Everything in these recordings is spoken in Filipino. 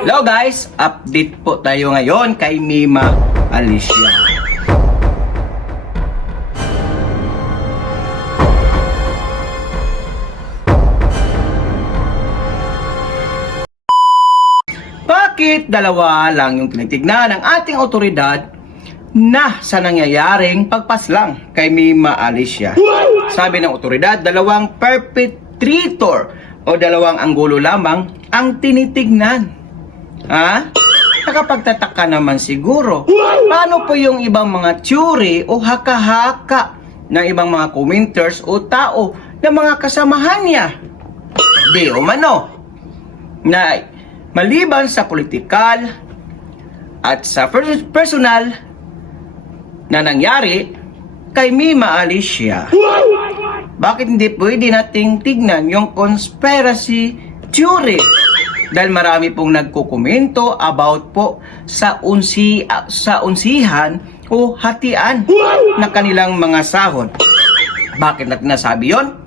Hello guys, update po tayo ngayon kay Mima Alicia. Bakit dalawa lang yung tinitignan ng ating otoridad na sa nangyayaring pagpaslang kay Mima Alicia? Sabi ng otoridad, dalawang perpetrator o dalawang anggulo lamang ang tinitignan. Ha? Nakapagtataka naman siguro. Paano po yung ibang mga theory o haka-haka ng ibang mga commenters o tao na mga kasamahan niya? Di umano na maliban sa politikal at sa personal na nangyari kay Mima Alicia, bakit hindi pwede nating tignan yung conspiracy theory? Dahil marami pong nagkukomento about po sa unsihan o hatian na kanilang mga sahod. Bakit natin nasabi yun?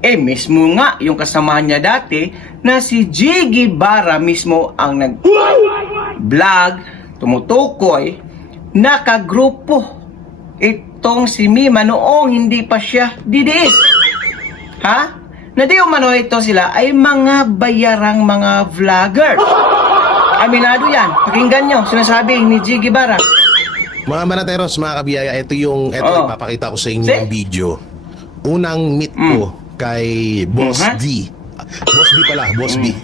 Mismo nga yung kasamahan niya dati na si Jiggy Barra mismo ang nag-vlog, tumutukoy, nakagrupo itong si Mima noong hindi pa siya didiis. Ha? Na di umano ito sila ay mga bayarang mga vlogger. Aminado yan. Pakinggan nyo, sinasabi ni Jiggy Barra. Mga manateros, mga kabiyaya, ito ipapakita ko sa inyo yung video. Unang meet ko kay Boss D. Boss B pala, Boss B.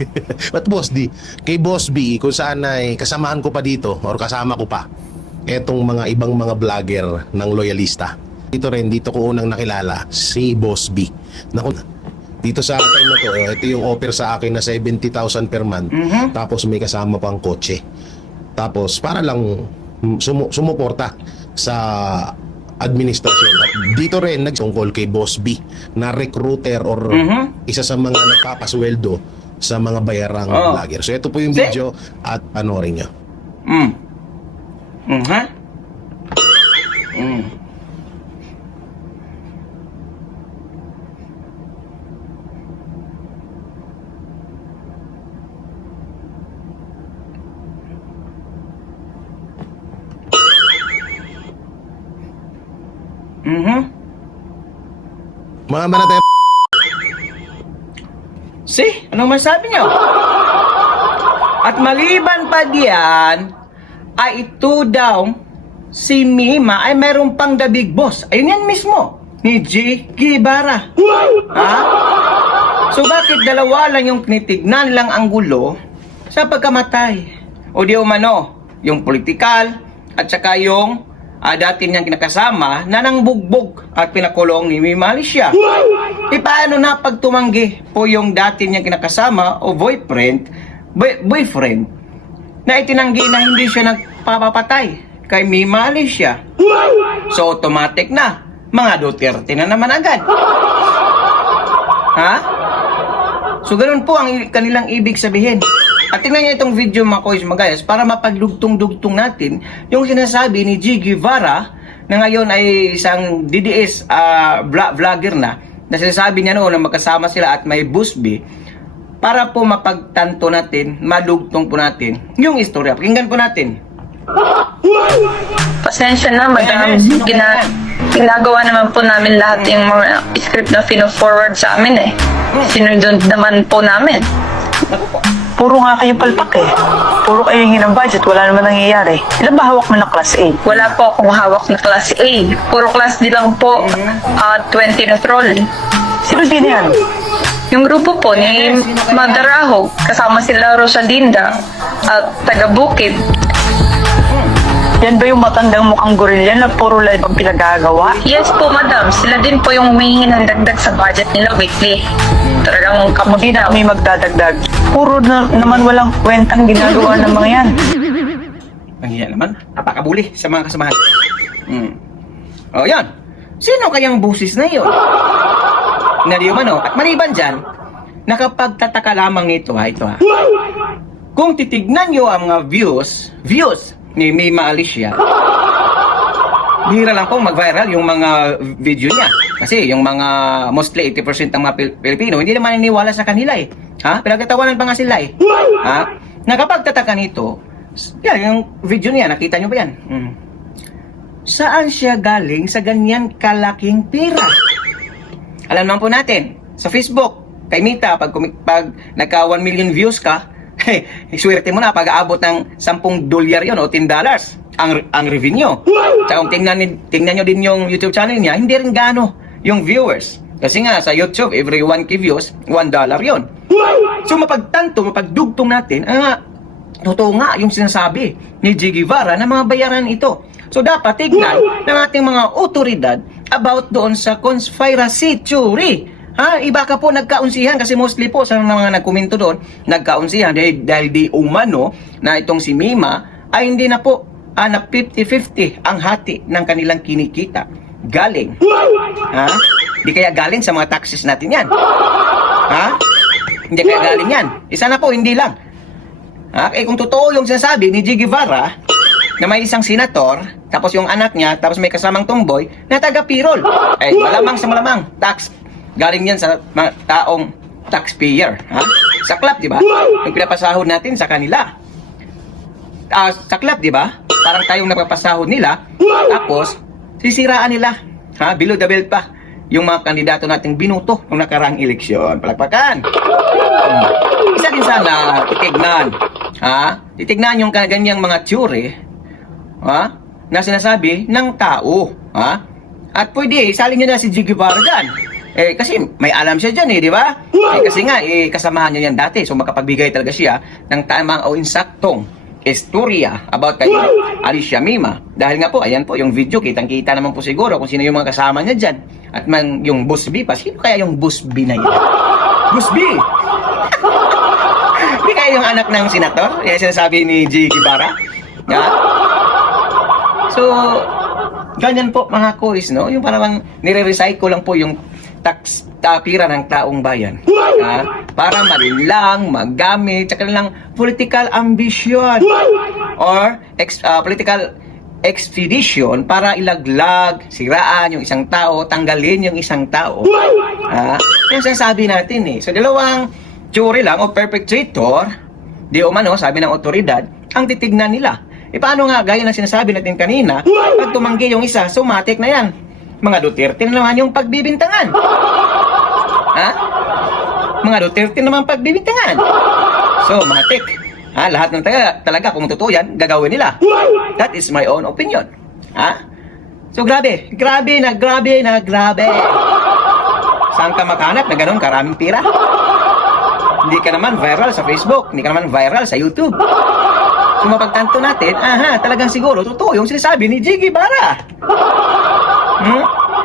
Ba't Boss D? Kay Boss B, kung saan ay kasamahan ko pa dito, or kasama ko pa, etong mga ibang mga vlogger ng loyalista. Dito ko unang nakilala, si Boss B. Dito sa time na to, ito yung offer sa akin na 70,000 per month. Tapos may kasama pang kotse. Tapos para lang sumuporta sa administrasyon. At dito rin nag-call kay Boss B na recruiter or isa sa mga nagpapasweldo sa mga bayarang vlogger. So ito po yung video at panoorin nyo. Mga manatay. See? Anong masabi nyo? At maliban pa diyan, ay ito daw, si Mima ay meron pang the big boss. Ayun yan mismo, ni Jiggy Barra. Ha? So bakit dalawa lang yung tinitignan lang ang gulo sa pagkamatay? O di umano, yung politikal at saka yung dati niyang kinakasama na nangbugbog at pinakulong ni Mima Alicia. Paano na pag tumanggi po yung dati niyang kinakasama o boyfriend na itinanggi na hindi siya nagpapapatay kay Mima Alicia? So automatic na, mga Duterte na naman agad. Ha? So ganoon po ang kanilang ibig sabihin. At tingnan niyo itong video mga koys, mga guys, para mapagdugtong-dugtong natin yung sinasabi ni Jiggy Barra na ngayon ay isang DDS vlogger na sinasabi niya noon na magkasama sila at may Boss B, para po mapagtanto natin, madugtong po natin yung istorya. Pakinggan po natin. Pasensya na, madam. Ginagawa naman po namin lahat yung mga script na fino-forward sa amin eh. Sinunod naman po namin. Puro nga kayo palpak eh. Puro kayo hingi ng budget, wala naman nangyayari. Ilan ba hawak mo na class A? Wala po akong hawak na class A. Puro class D lang po. 20 na troll. Sino din yan? Yung grupo po ni Madarahog, kasama sila Rosalinda at taga Bukid. Yan ba yung matandang mukhang gorilla na puro live ang pinagagawa? Yes po, madam. Sila din po yung humihingi ng dagdag sa budget nila weekly. Talagang Hindi na kami magdadagdag. Puro naman walang kwentang ginagawa ng mga yan. Ang hiya naman, napakabuli sa mga kasamahan. O yan, sino kayang busis na yun? Nariyo at maliban dyan, nakapagtataka lamang ito ha. Kung titignan nyo ang mga views ni Mima Alicia, bihira lang pong mag-viral yung mga video niya. Kasi yung mga mostly 80% ng mga Pilipino hindi naman naniniwala sa kanila eh. Ha? Pinagtatawanan pa nga sila eh. Ha? Nakapagtataka nito, yan, yung video niya, nakita nyo ba yan? Saan siya galing sa ganyan kalaking pera? Alam naman po natin, sa Facebook, kay Mita, pag nagka 1 million views ka, swerte mo na pag aabot ng $10 yun o $10 ang revenue. Sa kung tingnan nyo din yung YouTube channel niya, hindi rin gano yung viewers. Kasi nga sa YouTube, every 1k views, $1 yun. So mapagdugtong natin, totoo nga yung sinasabi ni G. Guevara na mga bayaran ito. So dapat tignan ng ating mga otoridad about doon sa conspiracy theory. Iba ka po nagkaunsihan kasi mostly po sa mga nagkomento doon, nagkaunsihan dahil di umano na itong si Mima ay hindi na po na 50-50 ang hati ng kanilang kinikita. Galing. Di kaya galing sa mga taxes natin yan. Hindi kaya galing yan. Isa na po, hindi lang. Kung totoo yung sinasabi ni G. Guevara na may isang senator, tapos yung anak niya, tapos may kasamang tomboy na taga-pirol. Malamang sa malamang, tax. Galing yan sa mga taong taxpayer. Sa club, di ba? Yung pinapasahod natin sa kanila. Sa club, di ba? Parang tayong napapasahod nila. Tapos, sisiraan nila. Below the belt pa. Yung mga kandidato nating binuto nung nakaraang eleksyon. Palakpakan. Isa din sana, titignan. Titignan yung ganyang mga theory na sinasabi ng tao. At pwede, isalin nyo na si G. Guevara dyan. Kasi may alam siya dyan di ba? Kasi nga, kasamahan niya yan dati. So makapagbigay talaga siya ng tamang o insaktong istorya about kay Alicia Mima. Dahil nga po, ayan po, yung video, kitang-kita naman po siguro kung sino yung mga kasama niya dyan. At yung Boss B pa, sino kaya yung Boss B na yun? Boss B! Hindi kaya yung anak ng senator? Yan sinasabi ni G. Guevara? So, ganyan po mga kois, no? Yung parang nire-recycle lang po yung pira ng taong bayan. Para malinlang, magamit, sa kanilang political ambition or political expedition para ilaglag, siraan yung isang tao, tanggalin yung isang tao. Yung sinasabi natin So, dalawang theory lang o perpetrator, di umano, sabi ng otoridad, ang titignan nila. Paano nga, gaya ng sinasabi natin kanina, pag tumanggi yung isa, sumatik na yan. Mga Duterte na naman yung pagbibintangan. Mga Duterte naman pagbibintangan. So, matik. Lahat ng talaga, kung totoo yan, gagawin nila. That is my own opinion. So, grabe. Grabe. Saan ka makahanap na ganun karaming pira? Hindi ka naman viral sa Facebook. Hindi ka naman viral sa YouTube. So, mapagtanto natin, talagang siguro, totoo yung sinasabi ni G. Guevara.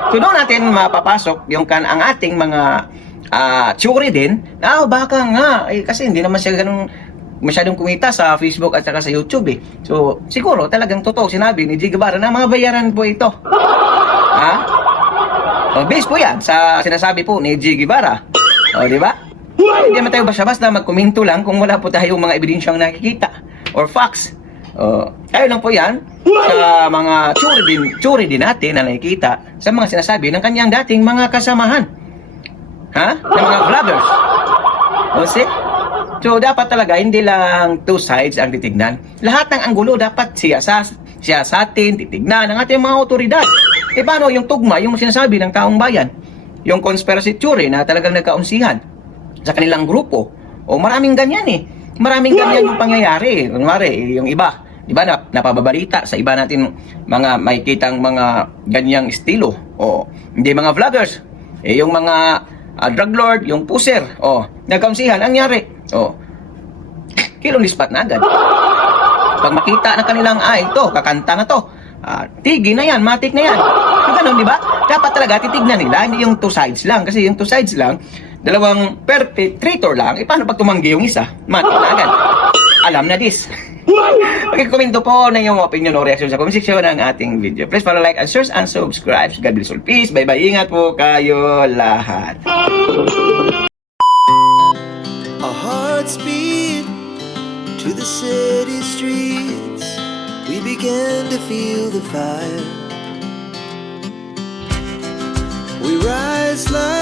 So doon natin mapapasok yung ang ating mga theory din na baka nga kasi hindi naman siya ganun masyadong kumita sa Facebook at saka sa YouTube So siguro talagang totoo sinabi ni G. Guevara na mga bayaran po ito. Base po yan sa sinasabi po ni G. Guevara. Di ba? Hindi naman tayo basta-basta magkomento lang kung wala po tayong mga ebidensyang nakikita or facts. Ayun lang po yan sa mga theory din natin na nakikita sa mga sinasabi ng kanyang dating mga kasamahan. Ng mga vloggers. So dapat talaga hindi lang two sides ang titignan. Lahat ng anggulo dapat siyasatin, titignan ng ating mga otoridad. Paano yung tugma, yung sinasabi ng taong bayan? Yung conspiracy theory na talagang nagkaunsihan sa kanilang grupo. Maraming ganyan Maraming ganyan yung pangyayari. Kunwari, yung iba, di ba, napababalita sa iba natin mga may kitang mga ganyang estilo. Hindi mga vloggers. Yung mga drug lord, yung puser. Nagkaunsihan, ang nangyari. Kilong lispat na agad. Pag makita ng kanilang, ito, kakanta na to. Tigi na yan, matik na yan. So, ganun, di ba? Dapat talaga titignan nila, hindi yung two sides lang. Kasi yung two sides lang, dalawang perpetrator lang, paano pag tumanggi yung isa? Matik na agad. Alam na this. Pag-komento po na yung opinion o reaction sa comment section ng ating video. Please follow, like, and share, and subscribe. God bless all. Peace. Bye-bye. Ingat po kayo lahat. Our hearts beat to the city streets. We began to feel the fire. We rise like